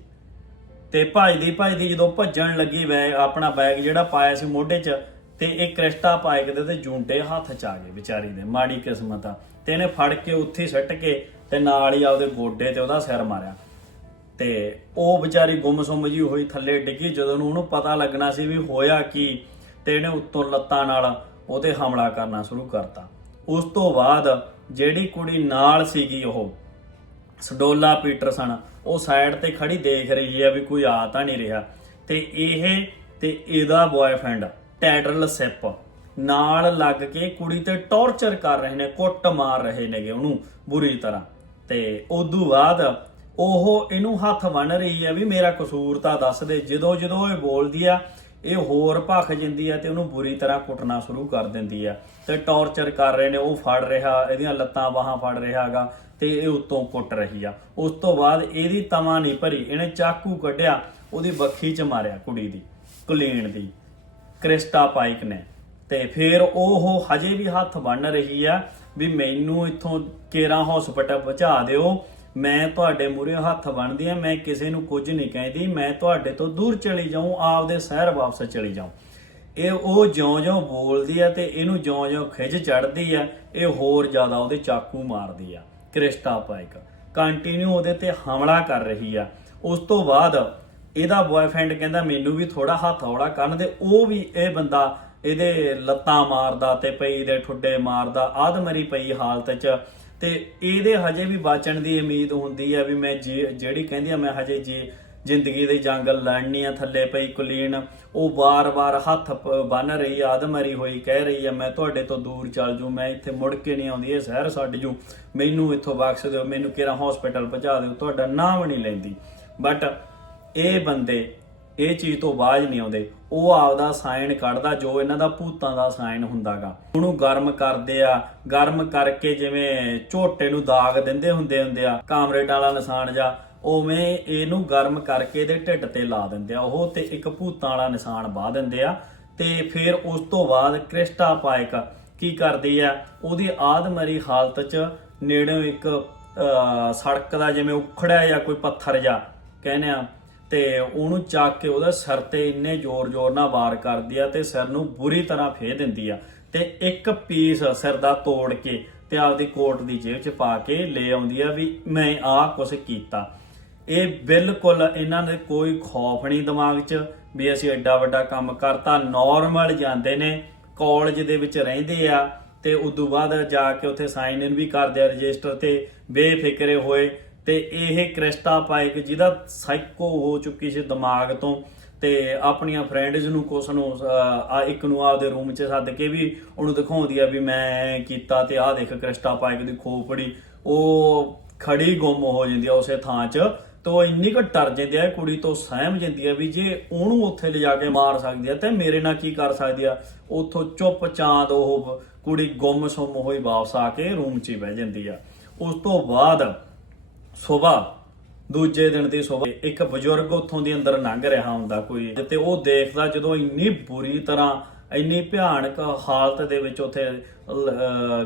ਤੇ ਭੱਜਦੀ ਭੱਜਦੀ ਜਦੋਂ ਭੱਜਣ ਲੱਗੀ ਬੈਗ ਆਪਣਾ ਬੈਗ ਜਿਹੜਾ ਪਾਇਆ ਸੀ ਮੋਢੇ 'ਚ, ਤੇ ਇਹ ਕ੍ਰਿਸਟਾ ਪਾਇਕ ਦੇ ਤੇ ਜੂੰਟੇ ਹੱਥ 'ਚ ਆ ਗਏ ਵਿਚਾਰੀ ਦੇ, ਮਾੜੀ ਕਿਸਮਤ ਆ ਤੇ ਇਹਨੇ ਫੜ ਕੇ ਉੱਥੇ ਹੀ ਸੱਟ ਕੇ ਤੇ ਨਾਲ ਹੀ ਆਪਦੇ ਗੋਡੇ ਤੇ ਉਹਦਾ ਸਿਰ ਮਾਰਿਆ। ਤੇ ਉਹ ਵਿਚਾਰੀ ਗੁੰਮਸੁੰਮ ਜੀ ਹੋਈ ਥੱਲੇ ਡਿੱਗੀ, ਜਦੋਂ ਨੂੰ ਉਹਨੂੰ ਪਤਾ ਲੱਗਣਾ ਸੀ ਵੀ ਹੋਇਆ ਕੀ, ਤੇ ਇਹਨੇ ਉੱਤੋਂ ਲੱਤਾਂ ਨਾਲ ਉਹਤੇ ਹਮਲਾ ਕਰਨਾ ਸ਼ੁਰੂ ਕਰਤਾ। ਉਸ ਤੋਂ ਬਾਅਦ ਜਿਹੜੀ ਕੁੜੀ ਨਾਲ ਸੀਗੀ ਉਹ ਸਡੋਲਾ ਪੀਟਰਸਨ, ਉਹ ਸਾਈਡ ਤੇ ਖੜੀ ਦੇਖ ਰਹੀ ਹੈ ਵੀ ਕੋਈ ਆ ਤਾਂ ਨਹੀਂ ਰਿਹਾ। ਤੇ ਇਹ, ਤੇ ਇਹਦਾ ਬॉयਫ੍ਰੈਂਡ ਟੈਡਰਲ ਸਿਪ, ਨਾਲ ਲੱਗ ਕੇ ਕੁੜੀ ਤੇ ਟੌਰਚਰ ਕਰ ਰਹੇ ਨੇ, ਕੁੱਟ ਮਾਰ ਰਹੇ ਨੇਗੇ ਉਹਨੂੰ ਬੁਰੀ ਤਰ੍ਹਾਂ। ਤੇ ਉਦੋਂ ਬਾਅਦ ਉਹ ਇਹਨੂੰ ਹੱਥ ਬੰਨ ਰਹੀ ਹੈ ਵੀ ਮੇਰਾ ਕਸੂਰ ਤਾਂ ਦੱਸ ਦੇ ਜਦੋਂ ਜਦੋਂ ਇਹ ਬੋਲਦੀ ਆ ਇਹ ਹੋਰ ਭਖ ਜਿੰਦੀ ਆ ਤੇ ਉਹਨੂੰ ਬੁਰੀ ਤਰ੍ਹਾਂ ਕੁੱਟਣਾ ਸ਼ੁਰੂ ਕਰ ਦਿੰਦੀ ਆ। ਤੇ ਟੌਰਚਰ ਕਰ ਰਹੇ ਨੇ, ਉਹ ਫੜ ਰਿਹਾ, ਇਹਦੀਆਂ ਲੱਤਾਂ ਬਾਹਾਂ ਫੜ ਰਿਹਾ ਹੈਗਾ ਤੇ ਇਹ ਉੱਤੋਂ ਕੁੱਟ ਰਹੀ ਆ। ਉਸ ਤੋਂ ਬਾਅਦ ਇਹਦੀ ਤਵਾ ਨਹੀਂ ਭਰੀ, ਇਹਨੇ ਚਾਕੂ ਕੱਢਿਆ, ਉਹਦੀ ਬੱਖੀ 'ਚ ਮਾਰਿਆ ਕੁੜੀ ਦੀ, ਕੁਲੀਨ ਦੀ, ਕ੍ਰਿਸਟਾ ਪਾਈਕ ਨੇ। ਤੇ ਫਿਰ ਉਹ ਹਜੇ ਵੀ ਹੱਥ ਬੰਨ ਰਹੀ ਆ ਵੀ ਮੈਨੂੰ ਇੱਥੋਂ ਕੇਰਾ ਹਸਪਤਾਲ ਪਹੁੰਚਾ ਦਿਓ ਮੈਂ ਤੁਹਾਡੇ ਮੂਹਰੇ ਹੱਥ ਬੰਨਦੀ ਆ ਮੈਂ ਕਿਸੇ ਨੂੰ ਕੁਝ ਨਹੀਂ ਕਹਿੰਦੀ, ਮੈਂ ਤੁਹਾਡੇ ਤੋਂ ਦੂਰ ਚਲੀ ਜਾਊਂ, ਆਪਦੇ ਸ਼ਹਿਰ ਵਾਪਸ ਚਲੀ ਜਾਊਂ। ਇਹ ਉਹ ਜਿਉਂ-ਜਿਉਂ ਬੋਲਦੀ ਆ ਤੇ ਇਹਨੂੰ ਜਿਉਂ-ਜਿਉਂ ਖਿੱਚ ਚੜਦੀ ਆ, ਇਹ ਹੋਰ ਜ਼ਿਆਦਾ ਉਹਦੇ ਚਾਕੂ ਮਾਰਦੀ ਆ। ਕ੍ਰਿਸਟਾ ਪਾਇਕ ਕੰਟੀਨਿਊ ਉਹਦੇ ਤੇ ਹਮਲਾ ਕਰ ਰਹੀ ਆ। ਉਸ ਤੋਂ ਬਾਅਦ ਇਹਦਾ ਬॉयਫ੍ਰੈਂਡ ਕਹਿੰਦਾ, ਮੈਨੂੰ ਵੀ ਥੋੜਾ ਹੱਥ ਹੌਲਾ ਕਰਨ ਦੇ। ਉਹ ਵੀ ਇਹ ਬੰਦਾ ਇਹਦੇ ਲੱਤਾਂ ਮਾਰਦਾ ਤੇ ਪਈ ਦੇ ਠੁੱਡੇ ਮਾਰਦਾ, ਆਦਮਰੀ ਪਈ ਹਾਲਤ 'ਚ। ਤੇ ਇਹਦੇ ਹਜੇ ਵੀ ਬਚਣ ਦੀ ਉਮੀਦ ਹੁੰਦੀ ਆ ਵੀ ਮੈਂ ਜੀ- ਜਿਹੜੀ ਕਹਿੰਦੀ ਆ, ਮੈਂ ਹਜੇ ਜੀ ਜ਼ਿੰਦਗੀ ਦੀ ਜੰਗ ਲੜਨੀ ਆ, ਥੱਲੇ ਪਈ ਕੁਲੀਨ, ਉਹ ਵਾਰ-ਵਾਰ ਹੱਥ ਬੰਨ ਰਹੀ ਆ, ਆਦਮਰੀ ਹੋਈ ਕਹਿ ਰਹੀ ਆ, ਮੈਂ ਤੁਹਾਡੇ ਤੋਂ ਦੂਰ ਚੱਲ ਜੂ ਮੈਂ ਇੱਥੇ ਮੁੜ ਕੇ ਨਹੀਂ ਆਉਂਦੀ, ਇਹ ਸ਼ਹਿਰ ਛੱਡ ਜੂ ਮੈਨੂੰ ਇੱਥੋਂ ਬਖਸ਼ ਦਿਓ, ਮੈਨੂੰ ਕਿਹੜਾ ਹਸਪੀਟਲ ਪਹੁੰਚਾ ਦਿਓ, ਤੁਹਾਡਾ ਨਾਮ ਨਹੀਂ ਲੈਂਦੀ। ਬਟ ਇਹ ਬੰਦੇ ਇਹ ਚੀਜ਼ ਤੋਂ ਬਾਜ ਨਹੀਂ ਆਉਂਦੇ। ਉਹ ਆਪਦਾ ਸਾਈਨ ਕੱਢਦਾ, ਜੋ ਇਹਨਾਂ ਦਾ ਭੂਤਾਂ ਦਾ ਸਾਈਨ ਹੁੰਦਾਗਾ। ਉਹਨੂੰ ਗਰਮ ਕਰਦੇ ਆ। ਗਰਮ ਕਰਕੇ ਜਿਵੇਂ ਝੋਟੇ ਨੂੰ ਦਾਗ ਦਿੰਦੇ ਹੁੰਦੇ ਹੁੰਦੇ ਆ ਕਾਮਰੇਟ ਵਾਲਾ ਨਿਸ਼ਾਨ ਜਾਂ, ਉਵੇਂ ਇਹਨੂੰ ਗਰਮ ਕਰਕੇ ਇਹਦੇ ਢਿੱਡ ਤੇ ਲਾ ਦਿੰਦੇ ਆ। ਉਹ ਤੇ ਇੱਕ ਭੂਤਾਂ ਵਾਲਾ ਨਿਸ਼ਾਨ ਬਾਹ ਦਿੰਦੇ ਆ। ਤੇ ਫਿਰ ਉਸ ਤੋਂ ਬਾਅਦ ਕ੍ਰਿਸਟਾ ਪਾਇਕ ਕੀ ਕਰਦੀ ਆ? ਉਹਦੀ ਆਦਮਰੀ ਹਾਲਤ 'ਚ ਨੇੜੇ ਇੱਕ ਸੜਕ ਦਾ ਜਿਵੇਂ ਉਖੜਿਆ ਜਾਂ ਕੋਈ ਪੱਥਰ ਜਾਂ, ਕਹਿੰਦੇ ਆ ਤੇ ਉਹਨੂੰ ਚੱਕ ਕੇ ਉਹਦਾ ਸਿਰ ਤੇ ਇੰਨੇ ਜ਼ੋਰ-ਜ਼ੋਰ ਨਾਲ ਵਾਰ ਕਰਦੀ ਆ ਤੇ ਸਿਰ ਨੂੰ ਬੁਰੀ ਤਰ੍ਹਾਂ ਫੇਹ ਦਿੰਦੀ ਆ ਤੇ ਇੱਕ ਪੀਸ ਸਿਰ ਦਾ ਤੋੜ ਕੇ ਤੇ ਆਪਦੀ ਕੋਟ ਦੀ ਜੇਬ 'ਚ ਪਾ ਕੇ ਲੈ ਆਉਂਦੀ ਆ ਵੀ ਮੈਂ ਆਹ ਕੁਛ ਕੀਤਾ। ਇਹ ਬਿਲਕੁਲ ਇਹਨਾਂ ਦੇ ਕੋਈ ਖੌਫ ਨਹੀਂ ਦਿਮਾਗ 'ਚ ਵੀ ਅਸੀਂ ਐਡਾ ਵੱਡਾ ਕੰਮ ਕਰਤਾ ਨਾਰਮਲ ਜਾਂਦੇ ਨੇ ਕਾਲਜ ਦੇ ਵਿੱਚ ਰਹਿੰਦੇ ਆ ਤੇ ਤੋਂ ਬਾਅਦ ਜਾ ਕੇ ਉੱਥੇ ਸਾਈਨ ਇਨ ਵੀ ਕਰਦੇ ਆ ਰਜਿਸਟਰ ਤੇ, ਬੇਫਿਕਰੇ ਹੋਏ ਤੇ ਇਹ ਕ੍ਰਿਸਟਾ ਪਾਇਕ ਜਿਹਦਾ ਸਾਈਕੋ ਹੋ ਚੁੱਕੀ ਸੀ ਦਿਮਾਗ ਤੋਂ ਤੇ ਆਪਣੀਆਂ ਫਰੈਂਡਸ ਨੂੰ ਕੁਛ ਨੂੰ ਆ ਇੱਕ ਨੂੰ ਆਪਦੇ ਰੂਮ 'ਚ ਸੱਦ ਕੇ ਵੀ ਉਹਨੂੰ ਦਿਖਾਉਂਦੀ ਆ ਵੀ ਮੈਂ ਐਂ ਕੀਤਾ ਤੇ ਆਹ ਦੇਖ ਕ੍ਰਿਸਟਾ ਪਾਇਕ ਦੀ ਖੋਪੜੀ। ਉਹ ਖੜੀ ਗੁੰਮ ਹੋ ਜਾਂਦੀ ਆ ਉਸੇ ਥਾਂ 'ਚ ਤੇ ਉਹ ਇੰਨੀ ਕੁ ਡਰ ਜਾਂਦੀ ਆ ਕੁੜੀ ਤੋਂ ਸਹਿਮ ਜਾਂਦੀ ਆ ਵੀ ਜੇ ਉਹਨੂੰ ਉੱਥੇ ਲਿਜਾ ਕੇ ਮਾਰ ਸਕਦੀ ਆ ਤੇ ਮੇਰੇ ਨਾਲ ਕੀ ਕਰ ਸਕਦੀ ਆ? ਉੱਥੋਂ ਚੁੱਪ ਚਾਂਦ ਉਹ ਕੁੜੀ ਗੁੰਮ ਸੁੰਮ ਹੋਈ ਵਾਪਸ ਆ ਕੇ ਰੂਮ 'ਚ ਹੀ ਬਹਿ ਜਾਂਦੀ ਆ। ਉਸ ਤੋਂ ਬਾਅਦ ਸਵੇਰ ਦੂਜੇ ਦਿਨ ਦੀ ਸਵੇਰ ਇੱਕ ਬਜ਼ੁਰਗ ਉੱਥੋਂ ਦੀ ਅੰਦਰ ਲੰਘ ਰਿਹਾ ਹੁੰਦਾ ਕੋਈ, ਤੇ ਉਹ ਦੇਖਦਾ ਜਦੋਂ ਇੰਨੀ ਬੁਰੀ ਤਰ੍ਹਾਂ, ਇੰਨੀ ਭਿਆਨਕ ਹਾਲਤ ਦੇ ਵਿੱਚ ਉੱਥੇ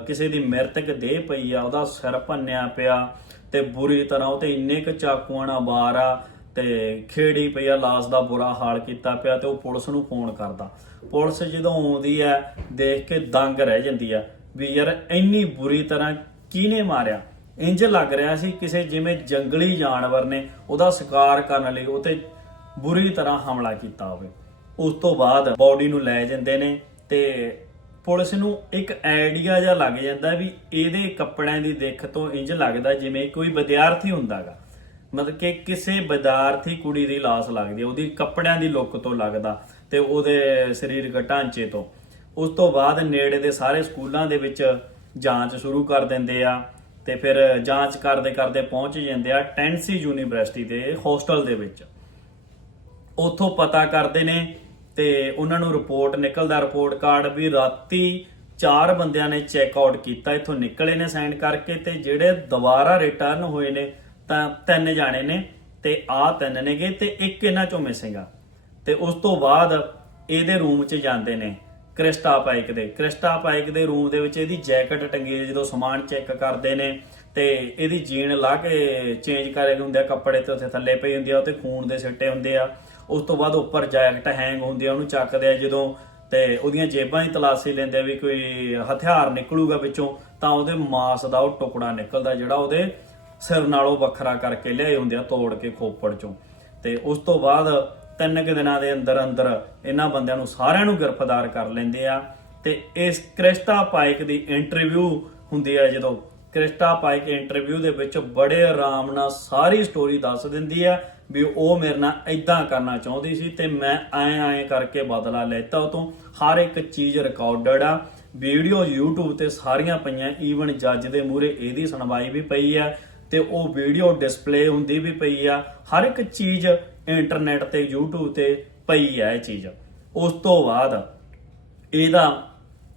ਕਿਸੇ ਦੀ ਮ੍ਰਿਤਕ ਦੇਹ ਪਈ ਆ, ਉਹਦਾ ਸਿਰ ਭੰਨਿਆ ਪਿਆ, ਤੇ ਬੁਰੀ ਤਰ੍ਹਾਂ ਉਹ ਤੇ ਇੰਨੇ ਕੁ ਚਾਕੂਆਂ ਨਾਲ ਵਾਰ ਆ, ਤੇ ਖੇੜੀ ਪਈ ਆ, ਲਾਸ਼ ਦਾ ਬੁਰਾ ਹਾਲ ਕੀਤਾ ਪਿਆ, ਤੇ ਉਹ ਪੁਲਿਸ ਨੂੰ ਫੋਨ ਕਰਦਾ। ਪੁਲਿਸ ਜਦੋਂ ਆਉਂਦੀ ਹੈ, ਦੇਖ ਕੇ ਦੰਗ ਰਹਿ ਜਾਂਦੀ ਆ, ਵੀ ਯਾਰ ਇੰਨੀ ਬੁਰੀ ਤਰ੍ਹਾਂ ਕਿਹਨੇ ਮਾਰਿਆ? ਇੰਜ ਲੱਗ ਰਿਹਾ ਸੀ ਕਿਸੇ ਜਿਵੇਂ ਜੰਗਲੀ ਜਾਨਵਰ ਨੇ ਉਹਦਾ ਸ਼ਿਕਾਰ ਕਰਨ ਲਈ ਉਹ ਤੇ ਬੁਰੀ ਤਰ੍ਹਾਂ ਹਮਲਾ ਕੀਤਾ ਹੋਵੇ। ਉਸ ਤੋਂ ਬਾਅਦ ਬਾਡੀ ਨੂੰ ਲੈ ਜਾਂਦੇ ਨੇ ਤੇ ਪੁਲਿਸ ਨੂੰ ਇੱਕ ਆਈਡੀਆ ਜਿਹਾ ਲੱਗ ਜਾਂਦਾ ਵੀ ਇਹਦੇ ਕੱਪੜਿਆਂ ਦੀ ਦਿੱਖ ਤੋਂ ਇੰਜ ਲੱਗਦਾ ਜਿਵੇਂ ਕੋਈ ਵਿਦਿਆਰਥੀ ਹੁੰਦਾਗਾ। ਮਤਲਬ ਕਿ ਕਿਸੇ ਵਿਦਿਆਰਥੀ ਕੁੜੀ ਦੀ ਲਾਸ਼ ਲੱਗਦੀ ਹੈ, ਉਹਦੀ ਕੱਪੜਿਆਂ ਦੀ ਲੁੱਕ ਤੋਂ ਲੱਗਦਾ ਤੇ ਉਹਦੇ ਸਰੀਰਕ ਢਾਂਚੇ ਤੋਂ। ਉਸ ਤੋਂ ਬਾਅਦ ਨੇੜੇ ਦੇ ਸਾਰੇ ਸਕੂਲਾਂ ਦੇ ਵਿੱਚ ਜਾਂਚ ਸ਼ੁਰੂ ਕਰ ਦਿੰਦੇ ਆ। ਤੇ ਫਿਰ ਜਾਂਚ ਕਰਦੇ ਕਰਦੇ ਪਹੁੰਚ ਜਾਂਦੇ ਆ ਟੈਂਸੀ ਯੂਨੀਵਰਸਿਟੀ ਦੇ ਹੋਸਟਲ ਦੇ ਵਿੱਚ। ਉੱਥੋਂ ਪਤਾ ਕਰਦੇ ਨੇ ਤੇ ਉਹਨਾਂ ਨੂੰ ਰਿਪੋਰਟ, ਨਿਕਲਦਾ ਰਿਪੋਰਟ ਕਾਰਡ ਵੀ ਰਾਤੀ ਚਾਰ ਬੰਦਿਆਂ ਨੇ ਚੈੱਕ ਆਊਟ ਕੀਤਾ, ਇੱਥੋਂ ਨਿਕਲੇ ਨੇ ਸਾਈਨ ਕਰਕੇ ਤੇ ਜਿਹੜੇ ਦੁਬਾਰਾ ਰਿਟਰਨ ਹੋਏ ਨੇ, ਤਾਂ ਤਿੰਨ ਜਾਣੇ ਨੇ ਤੇ ਆ ਤਿੰਨ ਨੇਗੇ ਤੇ ਇੱਕ ਇਹਨਾਂ ਚੋਂ ਮਿਸਿੰਗ ਆ। ਤੇ ਉਸ ਤੋਂ ਬਾਅਦ ਇਹਦੇ ਰੂਮ 'ਚ ਜਾਂਦੇ ਨੇ। ਕ੍ਰਿਸਟਾ ਪਾਈਕ ਦੇ। ਕ੍ਰਿਸਟਾ ਪਾਈਕ ਦੇ ਰੂਮ ਦੇ ਵਿੱਚ ਇਹਦੀ ਜੈਕਟ ਟੰਗੀ ਜਦੋਂ ਸਮਾਨ ਚੈੱਕ ਕਰਦੇ ਨੇ ਤੇ ਇਹਦੀ ਜੀਨ ਲਾ ਕੇ ਚੇਂਜ ਕਰੇ ਹੁੰਦੇ ਆ, ਕੱਪੜੇ ਤੇ ਉੱਥੇ ਥੱਲੇ ਪਈ ਹੁੰਦੀ ਆ ਉੱਤੇ ਖੂਨ ਦੇ ਸਿੱਟੇ ਹੁੰਦੇ ਆ। ਉਸ ਤੋਂ ਬਾਅਦ ਉੱਪਰ ਜੈਕਟ ਹੈਂਗ ਹੁੰਦੀ ਆ, ਉਹਨੂੰ ਚੱਕਦੇ ਆ ਜਦੋਂ ਤੇ ਉਹਦੀਆਂ ਜੇਬਾਂ ਦੀ ਤਲਾਸ਼ੀ ਲੈਂਦੇ ਆ ਵੀ ਕੋਈ ਹਥਿਆਰ ਨਿਕਲੂਗਾ ਵਿੱਚੋਂ, ਤਾਂ ਉਹਦੇ ਮਾਸ ਦਾ ਉਹ ਟੁਕੜਾ ਨਿਕਲਦਾ, ਜਿਹੜਾ ਉਹਦੇ ਸਿਰ ਨਾਲੋਂ ਵੱਖਰਾ ਕਰਕੇ ਲਿਆਏ ਹੁੰਦੇ ਆ ਤੋੜ ਕੇ ਖੋਪੜ ਚੋਂ। ਤੇ ਉਸ ਤੋਂ ਬਾਅਦ ਤਿੰਨ ਕੁ ਦਿਨਾਂ ਦੇ ਅੰਦਰ ਅੰਦਰ ਇਹਨਾਂ ਬੰਦਿਆਂ ਨੂੰ ਸਾਰਿਆਂ ਨੂੰ ਗ੍ਰਿਫਤਾਰ ਕਰ ਲੈਂਦੇ ਆ। ਤੇ ਇਸ ਕ੍ਰਿਸਟਾ ਪਾਈਕ ਦੀ ਇੰਟਰਵਿਊ ਹੁੰਦੀ ਆ ਜਦੋਂ ਕ੍ਰਿਸਟਾ ਪਾਈਕ ਇੰਟਰਵਿਊ ਦੇ ਵਿੱਚ ਬੜੇ ਆਰਾਮ ਨਾਲ ਸਾਰੀ ਸਟੋਰੀ ਦੱਸ ਦਿੰਦੀ ਆ ਵੀ ਉਹ ਮੇਰੇ ਨਾਲ ਇਦਾਂ ਕਰਨਾ ਚਾਹੁੰਦੀ ਸੀ ਤੇ ਮੈਂ ਐਂ ਐਂ ਕਰਕੇ ਬਦਲਾ ਲੈਤਾ ਉਹ ਤੋਂ ਹਰ ਇੱਕ ਚੀਜ਼ ਰਿਕਾਰਡਡ ਆ। ਵੀਡੀਓ YouTube ਤੇ ਸਾਰੀਆਂ ਪਈਆਂ ਈਵਨ ਜੱਜ ਦੇ ਮੂਹਰੇ ਇਹਦੀ ਸੁਣਵਾਈ ਵੀ ਪਈ ਆ ਤੇ ਉਹ ਵੀਡੀਓ ਡਿਸਪਲੇ ਹੁੰਦੀ ਵੀ ਪਈ ਆ। ਹਰ ਇੱਕ ਚੀਜ਼ ਇੰਟਰਨੈਟ ਤੇ, YouTube ਤੇ ਪਈ ਆ ਇਹ ਚੀਜ਼। ਉਸ ਤੋਂ ਬਾਅਦ ਇਹਦਾ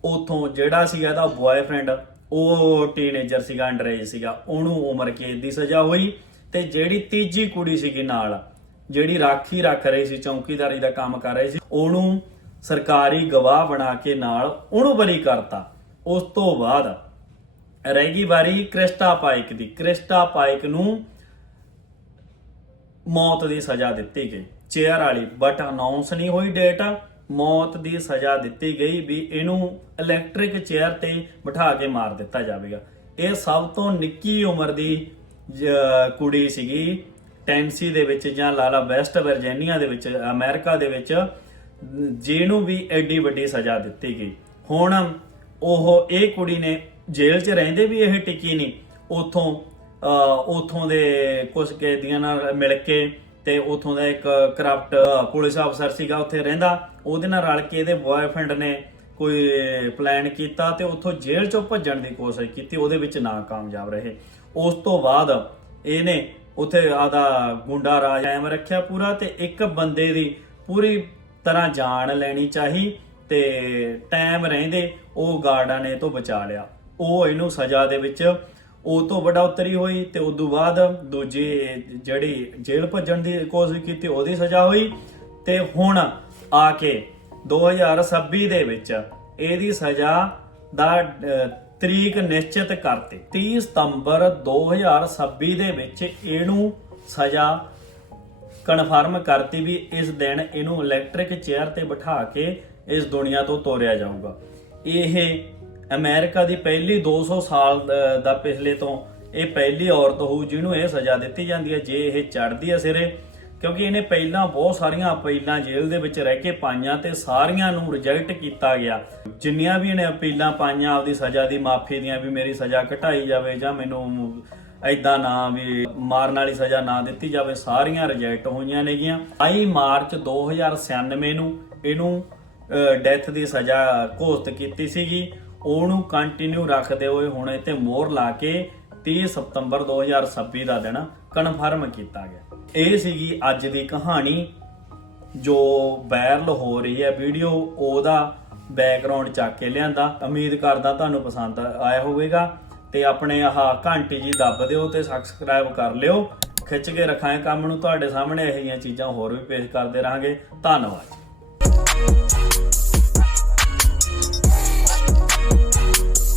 ਉਥੋਂ ਜਿਹੜਾ ਸੀਗਾ ਇਹਦਾ ਬॉयਫ੍ਰੈਂਡ ਉਹ ਟੀਨੇਜਰ ਸੀਗਾ ਅੰਡਰੇਜ ਸੀਗਾ, ਉਹਨੂੰ ਉਮਰ ਕੈਦ ਦੀ ਸਜ਼ਾ ਹੋਈ ਤੇ ਜਿਹੜੀ ਤੀਜੀ ਕੁੜੀ ਸੀਗੀ ਨਾਲ, ਜਿਹੜੀ ਰਾਖੀ ਰੱਖ ਰਹੀ ਸੀ, ਚੌਕੀਦਾਰੀ ਦਾ ਕੰਮ ਕਰ ਰਹੀ ਸੀ, ਉਹਨੂੰ ਸਰਕਾਰੀ ਗਵਾਹ ਬਣਾ ਕੇ ਨਾਲ ਉਹਨੂੰ ਬਰੀ ਕਰਤਾ। ਉਸ ਤੋਂ ਬਾਅਦ ਰਹਿ ਗਈ ਵਾਰੀ ਕ੍ਰਿਸਟਾ ਪਾਈਕ ਦੀ। ਕ੍ਰਿਸਟਾ ਪਾਈਕ ਨੂੰ ਮੌਤ ਦੀ ਸਜ਼ਾ ਦਿੱਤੀ ਗਈ। ਚੇਅਰ ਵਾਲੀ ਬਟ ਅਨਾਉਂਸ ਨਹੀਂ ਹੋਈ ਡੇਟ ਮੌਤ ਦੀ ਸਜ਼ਾ ਦਿੱਤੀ ਗਈ ਵੀ ਇਹਨੂੰ ਇਲੈਕਟ੍ਰਿਕ ਚੇਅਰ ਤੇ ਬਿਠਾ ਕੇ ਮਾਰ ਦਿੱਤਾ ਜਾਵੇਗਾ। ਇਹ ਸਭ ਤੋਂ ਨਿੱਕੀ ਉਮਰ ਦੀ ਕੁੜੀ ਸੀਗੀ। ਟੈਂਸੀ ਦੇ ਵਿੱਚ ਜਾਂ ਲਾਲਾ ਵੈਸਟ ਵਰਜੀਨੀਆ ਦੇ ਵਿੱਚ ਅਮਰੀਕਾ ਦੇ ਵਿੱਚ, ਜਿਹਨੂੰ ਵੀ ਐਡੀ ਵੱਡੀ ਸਜ਼ਾ ਦਿੱਤੀ ਗਈ। ਹੁਣ ਉਹ, ਇਹ ਕੁੜੀ ਨੇ ਜੇਲ੍ਹ 'ਚ ਰਹਿੰਦੇ ਵੀ ਇਹ ਟਿੱਕੀ ਨਹੀਂ, ਉਥੋਂ ਉਥੋਂ ਦੇ ਕੁਝ ਕੈਦੀਆਂ ਨਾਲ ਮਿਲ ਕੇ ਤੇ ਉਥੋਂ ਦਾ ਇੱਕ ਕਰਪਟ ਪੁਲਿਸ ਅਫਸਰ ਸੀਗਾ ਉੱਥੇ ਰਹਿੰਦਾ। ਉਹਦੇ ਨਾਲ ਰਲ ਕੇ ਇਹਦੇ ਬॉयਫ੍ਰੈਂਡ ਨੇ ਕੋਈ ਪਲਾਨ ਕੀਤਾ ਤੇ ਉਥੋਂ ਜੇਲ੍ਹ ਚੋਂ ਭੱਜਣ ਦੀ ਕੋਸ਼ਿਸ਼ ਕੀਤੀ, ਉਹਦੇ ਵਿੱਚ ਨਾਕਾਮਯਾਬ ਰਹੇ। ਉਸ ਤੋਂ ਬਾਅਦ ਇਹਨੇ ਉੱਥੇ ਆਦਾ ਗੁੰਡਾ ਰਾਜ ਕਾਇਮ ਰੱਖਿਆ ਪੂਰਾ ਤੇ ਇੱਕ ਬੰਦੇ ਦੀ ਪੂਰੀ ਤਰ੍ਹਾਂ ਜਾਨ ਲੈਣੀ ਚਾਹੀ ਤੇ ਟਾਈਮ ਰਹਿੰਦੇ ਉਹ ਗਾਰਡਾਂ ਨੇ ਇਹ ਤੋਂ ਬਚਾ ਲਿਆ। ਉਹ ਇਹਨੂੰ ਸਜ਼ਾ ਦੇ ਵਿੱਚ ਉਹ ਤੋਂ ਵੱਡਾ ਉਤਰੀ ਹੋਈ ਤੇ ਉਸ ਤੋਂ ਬਾਅਦ ਦੂਜੀ ਜਿਹੜੀ ਜੇਲ੍ਹ ਭੱਜਣ ਦੀ ਕੋਸ਼ਿਸ਼ ਕੀਤੀ, ਉਹਦੀ ਸਜ਼ਾ ਹੋਈ ਤੇ ਹੁਣ ਆ ਕੇ 2026 ਦੇ ਵਿੱਚ ਇਹਦੀ ਸਜ਼ਾ ਦਾ ਤਰੀਕ ਨਿਸ਼ਚਿਤ ਕਰਤੀ। 30 ਸਤੰਬਰ 2026 ਦੇ ਵਿੱਚ ਇਹਨੂੰ ਸਜ਼ਾ ਕਨਫਰਮ ਕਰਤੀ ਵੀ ਇਸ ਦਿਨ ਇਹਨੂੰ ਇਲੈਕਟ੍ਰਿਕ ਚੇਅਰ ਤੇ ਬਿਠਾ ਕੇ ਇਸ ਦੁਨੀਆ ਤੋਂ ਤੋਰਿਆ ਜਾਊਗਾ। ਇਹ ਅਮਰੀਕਾ ਦੀ ਪਹਿਲੀ 200 ਸਾਲ ਦਾ ਪਿਛਲੇ ਤੋਂ ਇਹ ਪਹਿਲੀ ਔਰਤ ਹੋਊ ਜਿਹਨੂੰ ਇਹ ਸਜ਼ਾ ਦਿੱਤੀ ਜਾਂਦੀ ਹੈ ਜੇ ਇਹ ਚੜਦੀ ਹੈ ਸਿਰੇ, ਕਿਉਂਕਿ ਇਹਨੇ ਪਹਿਲਾਂ ਬਹੁਤ ਸਾਰੀਆਂ ਅਪੀਲਾਂ ਜੇਲ੍ਹ ਦੇ ਵਿੱਚ ਰਹਿ ਕੇ ਪਾਈਆਂ ਤੇ ਸਾਰੀਆਂ ਨੂੰ ਰਿਜੈਕਟ ਕੀਤਾ ਗਿਆ। ਜਿੰਨੀਆਂ ਵੀ ਇਹਨੇ ਅਪੀਲਾਂ ਪਾਈਆਂ, ਆਪਦੀ ਸਜ਼ਾ ਦੀ ਮਾਫੀ ਦੀਆਂ ਵੀ ਮੇਰੀ ਸਜ਼ਾ ਘਟਾਈ ਜਾਵੇ ਜਾਂ ਮੈਨੂੰ ਐਦਾਂ ਨਾ ਵੀ ਮਾਰਨ ਵਾਲੀ ਸਜ਼ਾ ਨਾ ਦਿੱਤੀ ਜਾਵੇ, ਸਾਰੀਆਂ ਰਿਜੈਕਟ ਹੋਈਆਂ ਨੇਗੀਆਂ। 22 ਮਾਰਚ 2096 ਨੂੰ ਇਹਨੂੰ ਡੈਥ ਦੀ ਸਜ਼ਾ ਘੋਸ਼ਿਤ ਕੀਤੀ ਸੀਗੀ। ਉਹਨੂੰ ਕੰਟੀਨਿਊ ਰੱਖਦੇ ਹੋਏ ਹੁਣ ਇੱਥੇ ਤੇ ਮੋਹਰ ਲਾ ਕੇ 30 ਸਤੰਬਰ 2026 ਦਾ ਦਿਨ ਕਨਫਰਮ ਕੀਤਾ ਗਿਆ। ਇਹ ਸੀਗੀ ਅੱਜ ਦੀ ਕਹਾਣੀ ਜੋ ਵਾਇਰਲ ਹੋ ਰਹੀ ਹੈ ਵੀਡੀਓ ਉਹਦਾ ਬੈਕਗ੍ਰਾਉਂਡ ਚੱਕ ਕੇ ਲਿਆਂਦਾ। ਉਮੀਦ ਕਰਦਾ ਤੁਹਾਨੂੰ ਪਸੰਦ ਆਇਆ ਹੋਵੇਗਾ ਤੇ ਆਪਣੇ ਆਹ ਘੰਟੀ ਜੀ ਦੱਬ ਦਿਓ ਤੇ ਸਬਸਕ੍ਰਾਈਬ ਕਰ ਲਿਓ। ਖਿੱਚ ਕੇ ਰੱਖਾਂ ਕੰਮ ਨੂੰ, ਤੁਹਾਡੇ ਸਾਹਮਣੇ ਇਹੋ ਜਿਹੀਆਂ ਚੀਜ਼ਾਂ ਹੋਰ ਵੀ ਪੇਸ਼ ਕਰਦੇ ਰਹਾਂਗੇ। ਧੰਨਵਾਦ।